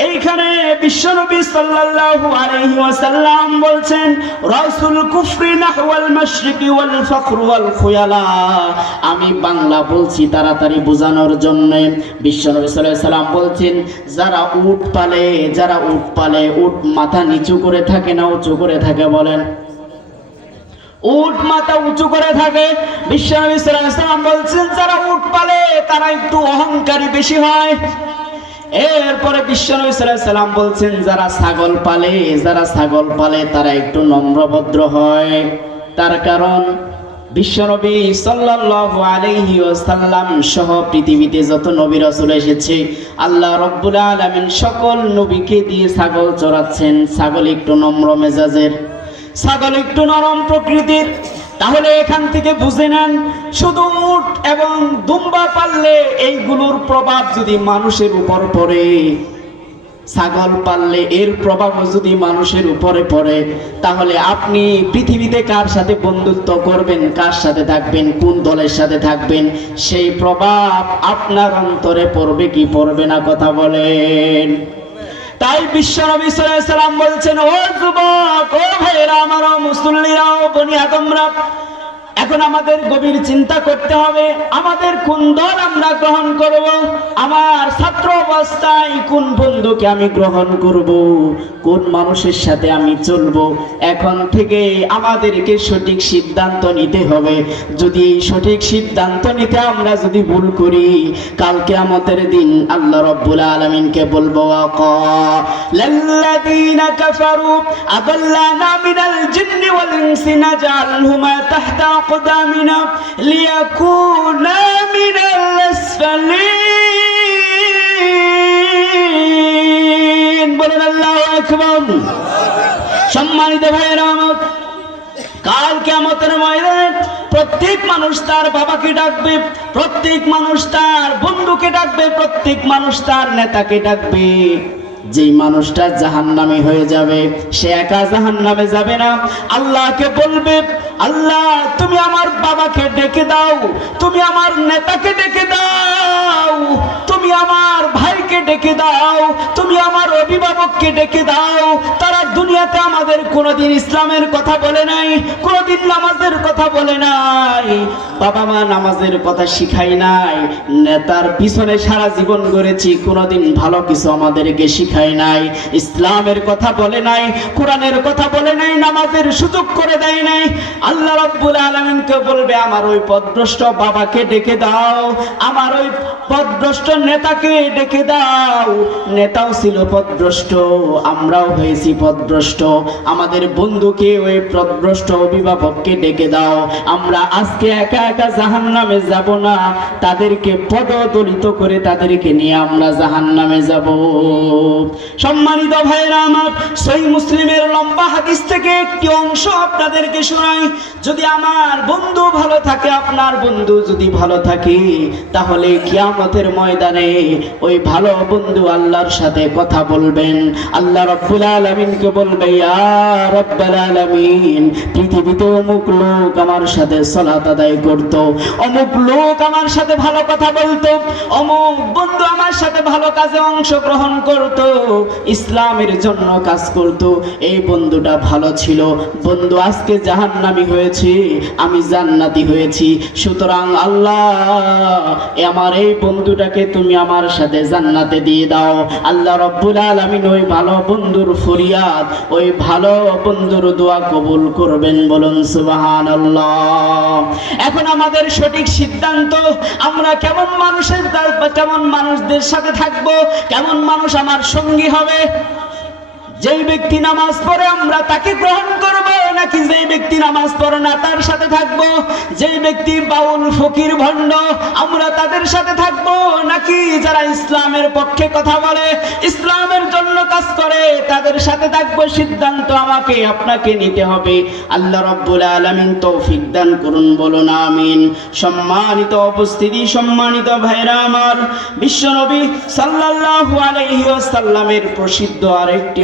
এইখানে বিশ্বনবী সাল্লাল্লাহু আলাইহি ওয়াসাল্লাম বলছেন, রাসূল কুফরি নাহওয়াল মাশরিকি ওয়াল ফাকর ওয়াল খুয়ালা। আমি বাংলা বলছি তাড়াতাড়ি বোঝানোর জন্য। বিশ্বনবী সাল্লাল্লাহু আলাইহি ওয়াসাল্লাম বলছেন, যারা উট পালে, উট মাথা নিচু করে থাকে না উঁচু করে থাকে? বলেন, উট মাথা উঁচু করে থাকে। বিশ্বনবী সাল্লাল্লাহু আলাইহি ওয়াসাল্লাম বলছেন, যারা উট পালে তারা একটু অহংকারী বেশি হয়। এরপরে বিশ্বনবী সাল্লাল্লাহু আলাইহি ওয়াসাল্লাম বলছেন, যারা ছাগল পালে তারা একটু নম্রভদ্র হয়। তার কারণ বিশ্বনবী সাল্লাল্লাহু আলাইহি ওয়াসাল্লাম সহ পৃথিবীতে যত নবী রাসূল এসেছে, আল্লাহ রাব্বুল আলামিন সকল নবীকে দিয়ে ছাগল চড়াচ্ছেন। ছাগল একটু নম্র মেজাজের, ছাগল একটু নরম প্রকৃতির। তাহলে এখান থেকে বুঝে নেন, শুধু উট এবং দুম্বা পাললে এইগুলোর প্রভাব যদি মানুষের উপর পড়ে, ছাগল পাললে এর প্রভাব যদি মানুষের উপরে পড়ে, তাহলে আপনি পৃথিবীতে কার সাথে বন্ধুত্ব করবেন, কার সাথে থাকবেন, কোন দলের সাথে থাকবেন, সেই প্রভাব আপনার অন্তরে পড়বে কি পড়বে না, কথা বলেন। তাই বিশ্বনবী সাল্লাল্লাহু আলাইহি সাল্লাম বলছেন, ও যুবক, ও ভাইরা আমার, ও মুসল্লিরা, ও বনি আদমরা, এখন আমাদের গভীর চিন্তা করতে হবে আমাদের কোন দল আমরা গ্রহণ করব। আমার ছাত্র অবস্থায় কোন বন্ধুকে আমি গ্রহণ করব, কোন মানুষের সাথে আমি চলব। এখন থেকে আমাদেরকে সঠিক সিদ্ধান্ত নিতে হবে। যদি এই সঠিক সিদ্ধান্ত নিতে আমরা যদি ভুল করি, কাল কিয়ামতের দিন আল্লাহ রাব্বুল আলামিনকে বলবো, লাল্লাযীনা কাফারু আদাল্লানা মিনাল জিন্নি ওয়াল ইনসি নাজআলহুমা তাহতা أقدامنا ليكونا من الأسفلين বলেন আল্লাহু আকবার। সম্মানিত ভাইরা আমার, কাল কিয়ামতের ময়দানে প্রত্যেক মানুষ তার বাবাকে ডাকবে, প্রত্যেক মানুষ তার বন্ধুকে ডাকবে, প্রত্যেক মানুষ তার নেতাকে ডাকবে। যেই মানুষটা জাহান্নামী হয়ে যাবে, সে একা জাহান্নামে যাবে না। আল্লাহকে বলবে, আল্লাহ তুমি আমার বাবাকে ডেকে দাও, তুমি আমার নেতাকে ডেকে দাও, তুমি আমার ভাইকে ডেকে দাও, তুমি আমার অভিভাবককে ডেকে দাও। তারা দুনিয়াতে আমাদের কোনোদিন ইসলামের কথা বলে নাই, কোনোদিন নামাজের কথা বলে নাই, বাবা মা নামাজের কথা শিখাই নাই, নেতার পিছনে সারা জীবন করেছি, কোনোদিন ভালো কিছু আমাদেরকে শিখাই নাই, ইসলামের কথা বলে নাই, কোরআনের কথা বলে নাই, নামাজের সুযোগ করে দেয় নাই। আল্লাহ রাব্বুল আলামিনকে বলবে, আমার ওই পথভ্রষ্ট বাবাকে ডেকে দাও, আমার ওই পথভ্রষ্ট নেতাকে ডেকে দাও। নেতাও ছিল পথভ্রষ্ট, আমরাও হয়েছি পথভ্রষ্ট, আমাদের বন্ধুকে ওই পথভ্রষ্ট অভিভাবককে ডেকে দাও। আমরা আজকে একা একা জাহান্নামে যাব না, তাদেরকে পদদলিত করে তাদেরকে নিয়ে আমরা জাহান্নামে যাব। সম্মানিত ভাইরা আমার, সহিহ মুসলিমের লম্বা হাদিস থেকে একটি অংশ আপনাদেরকে শোনাই। যদি আমার বন্ধু ভালো থাকে, আপনার বন্ধু যদি ভালো থাকে, তাহলে কিয়ামতের ময়দানে ওই ভালো বন্ধু আল্লাহর সাথে কথা বলবেন। আল্লাহ রাব্বুল আলামিনকে বলবে, ইয়া রাব্বাল আলামিন, পৃথিবীতে অমুক লোক আমার সাথে সালাত আদায় করত, অমুক লোক আমার সাথে ভালো কথা বলতো, অমুক বন্ধু আমার সাথে ভালো কাজে অংশগ্রহণ করত, ইসলামের জন্য কাজ করত, এই বন্ধুটা ভালো ছিল, বন্ধু আজকে জাহান্নামী হয়েছে, আমি জান্নাতি হয়েছি। সুতরাং আল্লাহ, আমার এই বন্ধুটাকে তুমি আমার সাথে জান্নাতে দিয়ে দাও। আল্লাহ রাব্বুল আলামিন ওই ভালো বন্ধুর ফরিয়াদ, ওই ভালো বন্ধুর দোয়া কবুল করবেন, বলুন সুবহানাল্লাহ। এখন আমাদের সঠিক সিদ্ধান্ত, আমরা কেমন মানুষদের সাথে থাকবো, কেমন মানুষ আমার সঙ্গী হবে। যেই ব্যক্তি নামাজ পড়ে আমরা তাকে গ্রহণ করব, নাকি যেই ব্যক্তি নামাজ পড়ে না তার সাথে থাকব? যেই ব্যক্তি বাউল ফকির ভণ্ড আমরা তাদের সাথে থাকব, নাকি যারা ইসলামের পক্ষে কথা বলে, ইসলামের জন্য কাজ করে তাদের সাথে থাকবো? সিদ্ধান্ত আমাকে আপনাকে নিতে হবে। আল্লাহ রাব্বুল আলামিন তৌফিক দান করুন, বলুন আমিন। সম্মানিত উপস্থিতি, সম্মানিত ভাইরা আমার, বিশ্বনবী সাল্লাল্লাহু আলাইহি ওয়াসাল্লামের প্রসিদ্ধ আরেকটি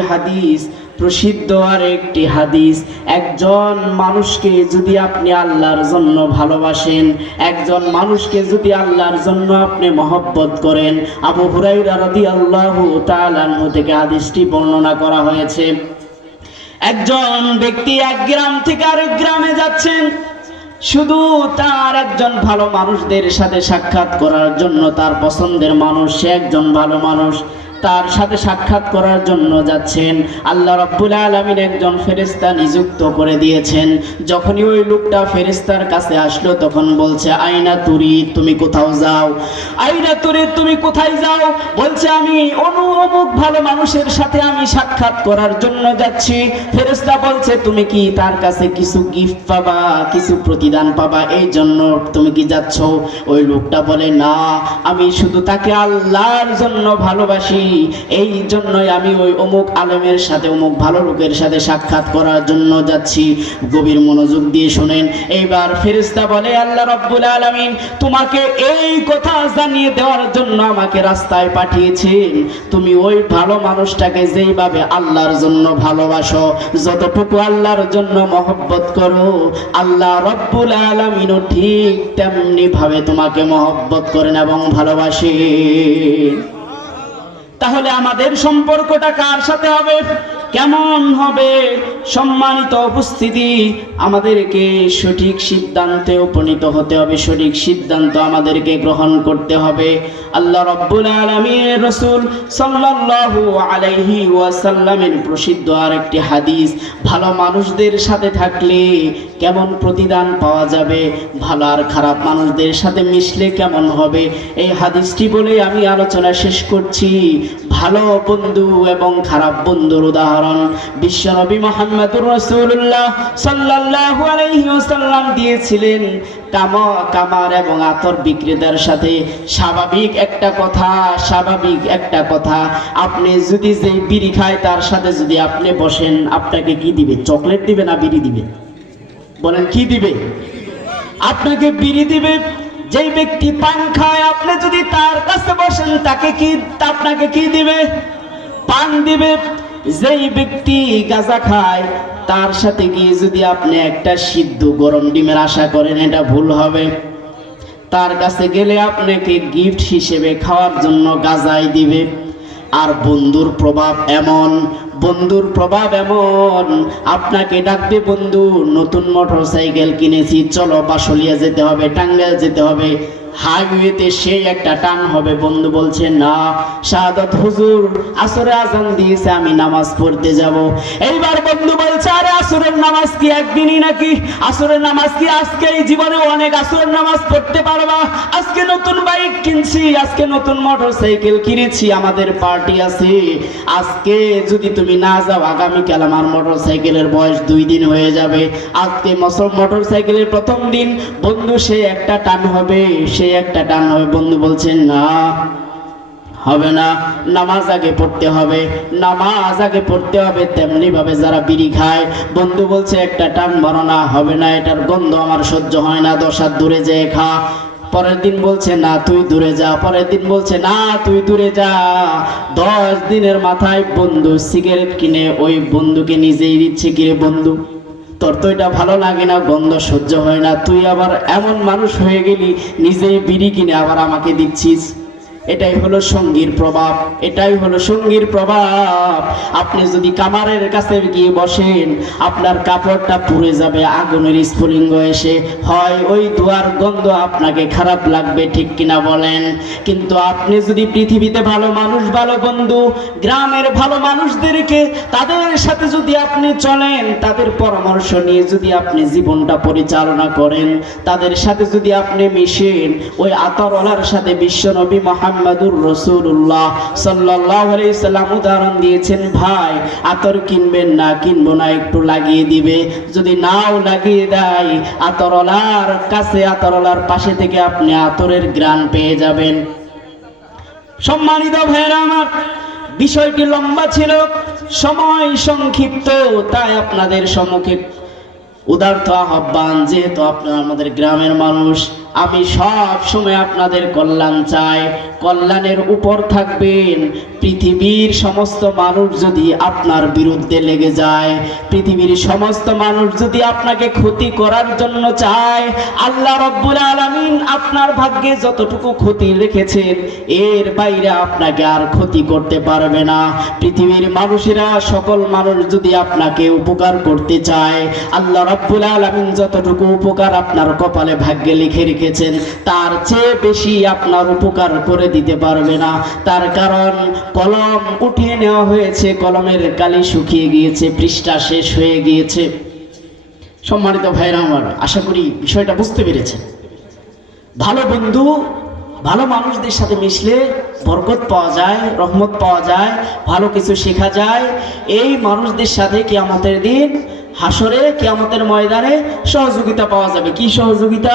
হাদিস, একজন মানুষকে যদি আপনি আল্লাহর জন্য ভালোবাসেন, একজন মানুষকে যদি আল্লাহর জন্য আপনি মহব্বত করেন, আবু হুরায়রা রাদিয়াল্লাহু তাআলা আনহু থেকে হাদিসটি বর্ণনা করা হয়েছে। একজন ব্যক্তি এক গ্রাম থেকে আরেক গ্রামে যাচ্ছেন, শুধু তার একজন ভালো মানুষদের সাথে সাক্ষাৎ করার জন্য, তার পছন্দের মানুষ, সে একজন ভালো মানুষ, তার সাথে সাক্ষাৎ করার জন্য যাচ্ছেন। আল্লাহ রাব্বুল আলামিন একজন ফেরেশতা নিযুক্ত করে দিয়েছেন। যখনই ওই লোকটা ফেরেশতার কাছে আসলো তখন বলছে, আইনা তুরিদ, তুমি কোথাও যাও? আইনা তুরিদ, তুমি কোথায় যাও? বলছে, আমি অমুক ভালো মানুষের সাথে আমি সাক্ষাৎ করার জন্য যাচ্ছি। ফেরেশতা বলছে, তুমি কি তার কাছে কিছু গিফট পাবা, কিছু প্রতিদান পাবা, এই জন্য তুমি কি যাচ্ছ? ওই লোকটা বলে, না, আমি শুধু তাকে আল্লাহর জন্য ভালোবাসি, এই জন্যই আমি ওই অমুক আলেমের সাথে, অমুক ভালো লোকের সাথে সাক্ষাৎ করার জন্য যাচ্ছি। গভীর মনোযোগ দিয়ে শুনেন। এইবার ফেরেশতা বলে, আল্লাহ রাব্বুল আলামিন তোমাকে এই কথা জানিয়ে দেওয়ার জন্য আমাকে রাস্তায় পাঠিয়েছেন। তুমি ওই ভালো মানুষটাকে যেইভাবে আল্লাহর জন্য ভালোবাসো, যতটুকু আল্লাহর জন্য মহব্বত করো, আল্লাহ রাব্বুল আলামিনও ঠিক তেমনি ভাবে তোমাকে মহব্বত করেন এবং ভালোবাসেন। তাহলে আমাদের সম্পর্কটা কার সাথে হবে, কেমন হবে? সম্মানিত উপস্থিতি, আমাদেরকে সঠিক সিদ্ধান্তে উপনীত হতে হবে, সঠিক সিদ্ধান্ত আমাদেরকে গ্রহণ করতে হবে। আল্লাহ রাব্বুল আলামিনের রাসূল সাল্লাল্লাহু আলাইহি ওয়াসাল্লামের প্রসিদ্ধ আরেকটি হাদিস, ভালো মানুষদের সাথে থাকলে কেমন প্রতিদান পাওয়া যাবে, ভালো আর খারাপ মানুষদের সাথে মিশলে কেমন হবে, এই হাদিসটি বলে আমি আলোচনা শেষ করছি। ভালো বন্ধু এবং খারাপ বন্ধুর উদাহরণ বিশ্বনবী মুহাম্মদুর রাসূলুল্লাহ সাল্লাল্লাহু আলাইহি ওয়াসাল্লাম দিয়েছিলেন। কামার এবং আতর বিক্রেতার সাথে স্বাভাবিক একটা কথা, আপনি যদি যে বিড়ি খায় তার সাথে যদি আপনি বসেন, আপনাকে কি দিবে? চকলেট দিবে না বিড়ি দিবে? বলেন, কি দিবে? আপনাকে বিড়ি দিবে। যেই ব্যক্তি পান খায়, আপনি যদি তার কাছে বসেন, আপনাকে কি দিবে? পান দিবে। যেই ব্যক্তি গাঁজা খায়, তার সাথে গিয়ে যদি আপনি একটা সিদ্ধ গরম ডিমের আশা করেন, এটা ভুল হবে। তার কাছে গেলে আপনাকে গিফট হিসেবে খাওয়ার জন্য গাঁজাই দিবে। আর বন্ধুর প্রভাব এমন, আপনাকে ডাকবে, বন্ধু নতুন মোটরসাইকেল কিনেছি, চলো বাসলিয়া যেতে হবে, টাঙ্গাইল যেতে হবে। হাইওয়েতে সেই একটা টান হবে, বন্ধু বলছে, না, শাহাদাত হুজুর আসরে আজান দিয়েছে, আমি নামাজ পড়তে যাব। এইবার বন্ধু বলছে, আরে আসরের নামাজ কি একদিনই নাকি? আসরের নামাজ কি আজকেই? জীবনে অনেক আসরের নামাজ পড়তে পারবা। আজকে নতুন বাইক কিনছি, আজকে নতুন মোটরসাইকেল কিনেছি, আমাদের পার্টি আছে। আজকে যদি তুমি না যাও, আগামীকাল আমার মোটরসাইকেলের বয়স 2 দিন হয়ে যাবে। আজকে মোটরসাইকেলের প্রথম দিন, বন্ধু সে একটা টান হবে। বন্ধু বলছেন, না, হবে না, নামাজ আগে পড়তে হবে। তেমনি ভাবে যারা বিড়ি খায়, বন্ধু বলছে একটা টান মারো না, হবে না, এটার গন্ধ আমার সহ্য হয় না, 10 হাত দূরে যেয়ে খা। পরের দিন বলছে, না তুই দূরে যা। পরের দিন বলছে, না তুই দূরে যা। 10 দিনের মাথায় বন্ধু সিগারেট কিনে ওই বন্ধুকে নিজেই দিচ্ছে, কিরে বন্ধু, তোর তো এটা ভালো লাগে না, গন্ধ সহ্য হয় না, তুই আবার এমন মানুষ হয়ে গেলি, নিজেই বিড়ি কিনে আবার আমাকে দিচ্ছিস। এটাই হলো সঙ্গীর প্রভাব। আপনি যদি কামারের কাছে গিয়ে বসেন, আপনার কাপড়টা পুড়ে যাবে আগুনের স্ফুলিঙ্গ এসে, হয় ওই ধোঁয়ার গন্ধ আপনাকে খারাপ লাগবে, ঠিক কিনা বলেন? কিন্তু আপনি যদি পৃথিবীতে ভালো মানুষ, ভালো বন্ধু, গ্রামের ভালো মানুষদেরকে, তাদের সাথে যদি আপনি চলেন, তাদের পরামর্শ নিয়ে যদি আপনি জীবনটা পরিচালনা করেন, তাদের সাথে যদি আপনি মিশেন, ওই আতরওয়ালার সাথে বিশ্বনবী মুহাম্মদুর রাসূলুল্লাহ সাল্লাল্লাহু আলাইহি সাল্লাম উদাহরণ দিয়েছেন, ভাই আতর কিনবেন না, কিনবো না, একটু লাগিয়ে দিবে। যদি নাও লাগিয়ে দেয়, আতরওয়ালার পাশে থেকে আপনি আতরের ঘ্রাণ পেয়ে যাবেন। সম্মানিত ভাইরা আমার, বিষয়টি লম্বা ছিল, সময় সংক্ষিপ্ত, তাই আপনাদের সম্মুখে উদার্ত আহ্বান, যেহেতু আপনারা আমাদের গ্রামের মানুষ, আমি সব সময় আপনাদের কল্যাণ চাই, কল্যাণের উপর থাকবেন। পৃথিবীর সমস্ত মানুষ যদি আপনার বিরুদ্ধে লেগে যায়, পৃথিবীর সমস্ত মানুষ যদি আপনাকে ক্ষতি করার জন্য চায়, আল্লাহ রাব্বুল আলামিন আপনার ভাগ্যে যতটুকু ক্ষতি রেখেছেন, এর বাইরে আপনাকে আর ক্ষতি করতে পারবে না। পৃথিবীর মানুষেরা, সকল মানুষ যদি আপনাকে উপকার করতে চায়, আল্লাহ রাব্বুল আলামিন যতটুকু উপকার আপনার কপালে ভাগ্যে লিখে রেখেছেন, তার চেয়ে বেশি আপনার উপকার করে দিতে পারবে না। তার কারণ কলম উঠিয়ে নেওয়া হয়েছে, কলমের কালি শুকিয়ে গিয়েছে, পৃষ্ঠা শেষ হয়ে গিয়েছে। সম্মানিত ভাইরা আমার, আশা করি বিষয়টা বুঝতে পেরেছেন। ভালো বন্ধু, ভালো মানুষদের সাথে মিশলে বরকত পাওয়া যায়, রহমত পাওয়া যায়, ভালো কিছু শেখা যায়। এই মানুষদের সাথে কিয়ামতের দিন হাসরে, কিয়ামতের ময়দানে সহযোগিতা পাওয়া যাবে। কি সহযোগিতা?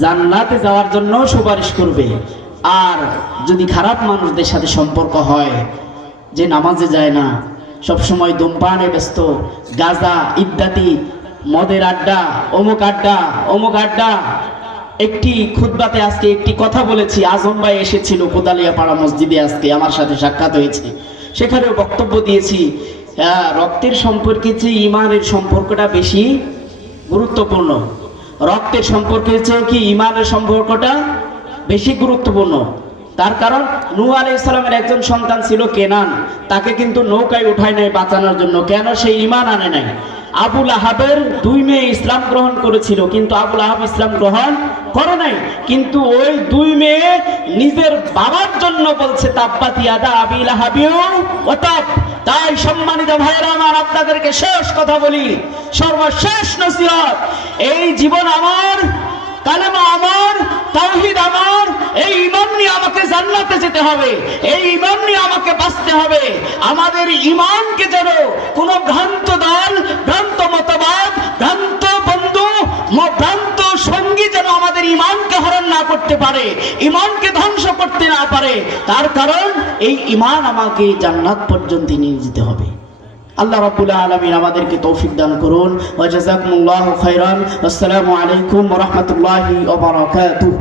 জান্নাতে যাওয়ার জন্য সুপারিশ করবে। আর যদি খারাপ মানুষদের সাথে সম্পর্ক হয়, যে নামাজে যায় না, সবসময় ধূমপানে ব্যস্ত, গাঁজা ইত্যাদি, মদের আড্ডা, অমুক আড্ডা অমুক আড্ডা। একটি খুতবাতে আজকে একটি কথা বলেছি, আজম ভাই এসেছিল কোদালিয়াপাড়া মসজিদে, আজকে আমার সাথে সাক্ষাৎ হয়েছে, সেখানেও বক্তব্য দিয়েছি। রক্তের সম্পর্কে যে ইমানের সম্পর্কটা বেশি গুরুত্বপূর্ণ, রক্তের সম্পর্কের চেয়েও কি ইমানের সম্পর্কটা বেশি গুরুত্বপূর্ণ। তার কারণ নূহ আলাইহিস সালামের একজন সন্তান ছিল কেনান, তাকে কিন্তু নৌকায় উঠায় নাই বাঁচানোর জন্য। কেন? সে ঈমান আনে নাই। আবুল আহাবের 2 মেয়ে ইসলাম গ্রহণ করেছিল, কিন্তু আবুল আহাব ইসলাম গ্রহণ করে নাই। কিন্তু ওই 2 মেয়ে নিজের বাবার জন্য বলছে তাব্বাত ইয়াদা আবি লাহাবিউ ওয়া তাব। তাই সম্মানিত ভাইরা আমার, আপনাদেরকে শেষ কথা বলি, সর্বশেষ নসিহত, এই জীবন আমার, কালেমা আমার, তাওহীদ আমার, এই ঈমান নিয়ে আমাকে জান্নাতে যেতে হবে, এই ঈমান নিয়ে আমাকে বাঁচতে হবে। আমাদের ঈমানকে যেন কোনো ভ্রান্ত দল, ভ্রান্ত মতবাদ, ভ্রান্ত বন্ধু, ভ্রান্ত সঙ্গী যেন আমাদের ঈমানকে হরণ না করতে পারে, ঈমানকে ধ্বংস করতে না পারে। তার কারণ এই ঈমান আমাকে জান্নাত পর্যন্ত নিয়ে যেতে হবে। আল্লাহ রাব্বুল আলামিন আমাদেরকে তৌফিক দান করুন। ওয়া জাযাকুমুল্লাহু খাইরান। আসসালামু আলাইকুম ওয়া রাহমাতুল্লাহি ওয়া বারাকাতুহু।